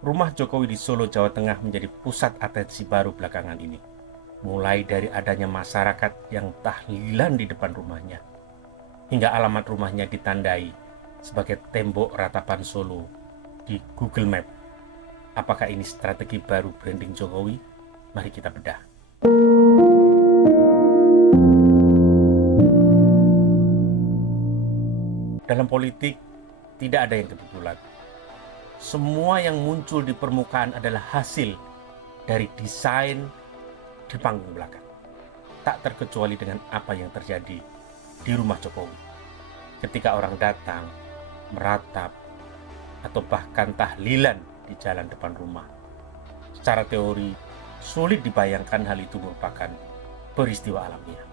Rumah Jokowi di Solo, Jawa Tengah menjadi pusat atensi baru belakangan ini. Mulai dari adanya masyarakat yang tahlilan di depan rumahnya, hingga alamat rumahnya ditandai sebagai tembok ratapan Solo di Google Map. Apakah ini strategi baru branding Jokowi? Mari kita bedah. Dalam politik, tidak ada yang kebetulan. Semua yang muncul di permukaan adalah hasil dari desain di panggung belakang. Tak terkecuali dengan apa yang terjadi di rumah Jokowi. Ketika orang datang, meratap, atau bahkan tahlilan di jalan depan rumah. Secara teori, sulit dibayangkan hal itu merupakan peristiwa alamiah.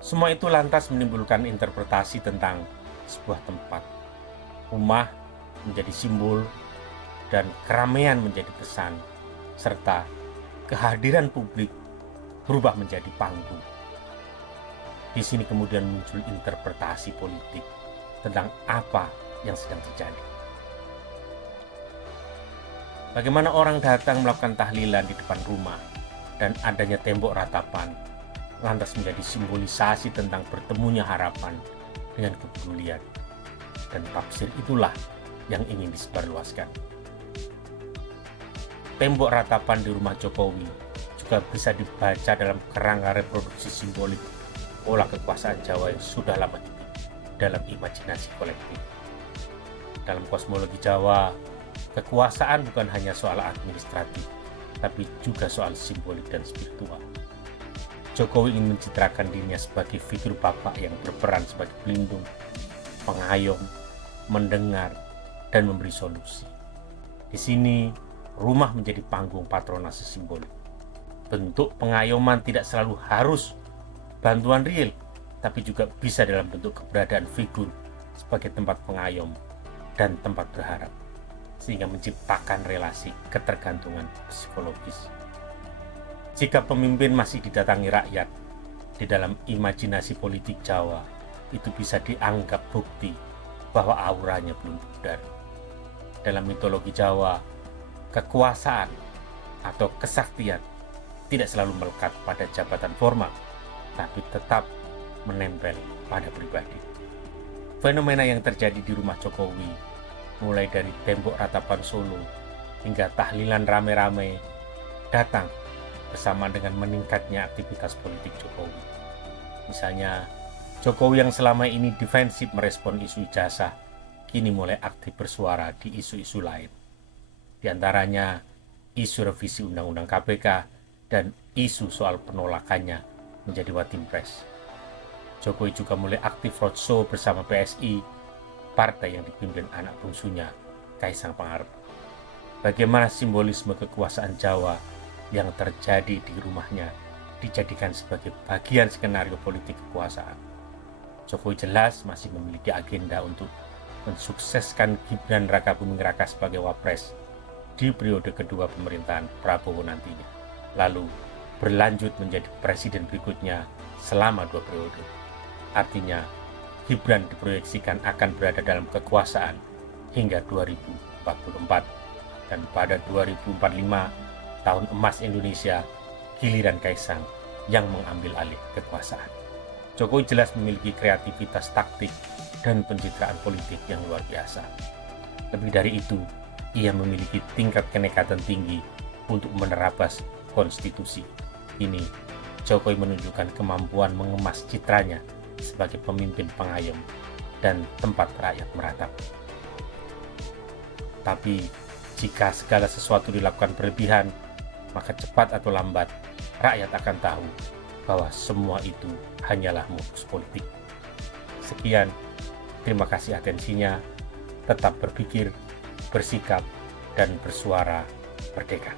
Semua itu lantas menimbulkan interpretasi tentang sebuah tempat. Rumah menjadi simbol dan keramaian menjadi pesan, serta kehadiran publik berubah menjadi panggung. Di sini kemudian muncul interpretasi politik tentang apa yang sedang terjadi. Bagaimana orang datang melakukan tahlilan di depan rumah dan adanya tembok ratapan lantas menjadi simbolisasi tentang bertemunya harapan dengan kepedulian, dan tafsir itulah yang ingin disebarluaskan. Tembok ratapan di rumah Jokowi juga bisa dibaca dalam kerangka reproduksi simbolik pola kekuasaan Jawa yang sudah lama hidup dalam imajinasi kolektif. Dalam kosmologi Jawa, kekuasaan bukan hanya soal administratif, tapi juga soal simbolik dan spiritual. Jokowi ingin mencitrakan dirinya sebagai figur bapak yang berperan sebagai pelindung, pengayom, mendengar, dan memberi solusi. Di sini, rumah menjadi panggung patronase simbolik. Bentuk pengayoman tidak selalu harus bantuan real, tapi juga bisa dalam bentuk keberadaan figur sebagai tempat pengayom dan tempat berharap, sehingga menciptakan relasi ketergantungan psikologis. Jika pemimpin masih didatangi rakyat di dalam imajinasi politik Jawa, itu bisa dianggap bukti bahwa auranya belum pudar. Dalam mitologi Jawa, kekuasaan atau kesaktian tidak selalu melekat pada jabatan formal, tapi tetap menempel pada pribadi. Fenomena yang terjadi di rumah Jokowi, mulai dari tembok ratapan Solo hingga tahlilan rame-rame, datang bersama dengan meningkatnya aktivitas politik Jokowi. Misalnya, Jokowi yang selama ini defensif merespon isu ijazah, kini mulai aktif bersuara di isu-isu lain. Di antaranya, isu revisi Undang-Undang KPK dan isu soal penolakannya menjadi Watimpres. Jokowi juga mulai aktif roadshow bersama PSI, partai yang dipimpin anak bungsunya, Kaisang Pangarep. Bagaimana simbolisme kekuasaan Jawa yang terjadi di rumahnya dijadikan sebagai bagian skenario politik kekuasaan. Jokowi jelas masih memiliki agenda untuk mensukseskan Gibran Rakabuming Raka sebagai wapres di periode kedua pemerintahan Prabowo nantinya, lalu berlanjut menjadi presiden berikutnya selama 2 periode. Artinya, Gibran diproyeksikan akan berada dalam kekuasaan hingga 2044, dan pada 2045, tahun emas Indonesia, giliran Kaisang yang mengambil alih kekuasaan. Jokowi jelas memiliki kreativitas taktik dan pencitraan politik yang luar biasa. Lebih dari itu, ia memiliki tingkat kenekatan tinggi untuk menerabas konstitusi. Ini, Jokowi menunjukkan kemampuan mengemas citranya sebagai pemimpin pengayom dan tempat rakyat meratap. Tapi, jika segala sesuatu dilakukan berlebihan, maka cepat atau lambat rakyat akan tahu bahwa semua itu hanyalah modus politik. Sekian, terima kasih atensinya. Tetap berpikir, bersikap, dan bersuara merdeka.